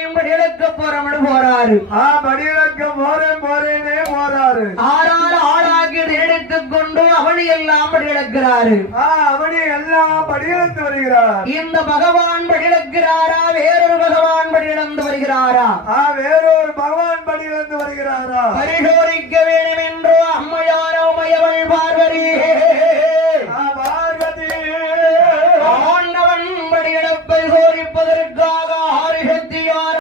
அம்மையும் படியிழக்க போறாரு. படியிழக்க போறேனே போறாரு. ஆறாறு ஆளாக்கி எடுத்துக் கொண்டு அவனி எல்லாம் படியிழக்கிறாரு. அவனி எல்லாம் படியிழந்து வருகிறார். இந்த பகவான் படியிழக்கிறாரா வேறொரு பகவான் படியிழந்து வருகிறாரா? வேறொரு பகவான் படியிழந்து வருகிறாரா? பரிசோதிக்க வேண்டும் என்று அம்மையார்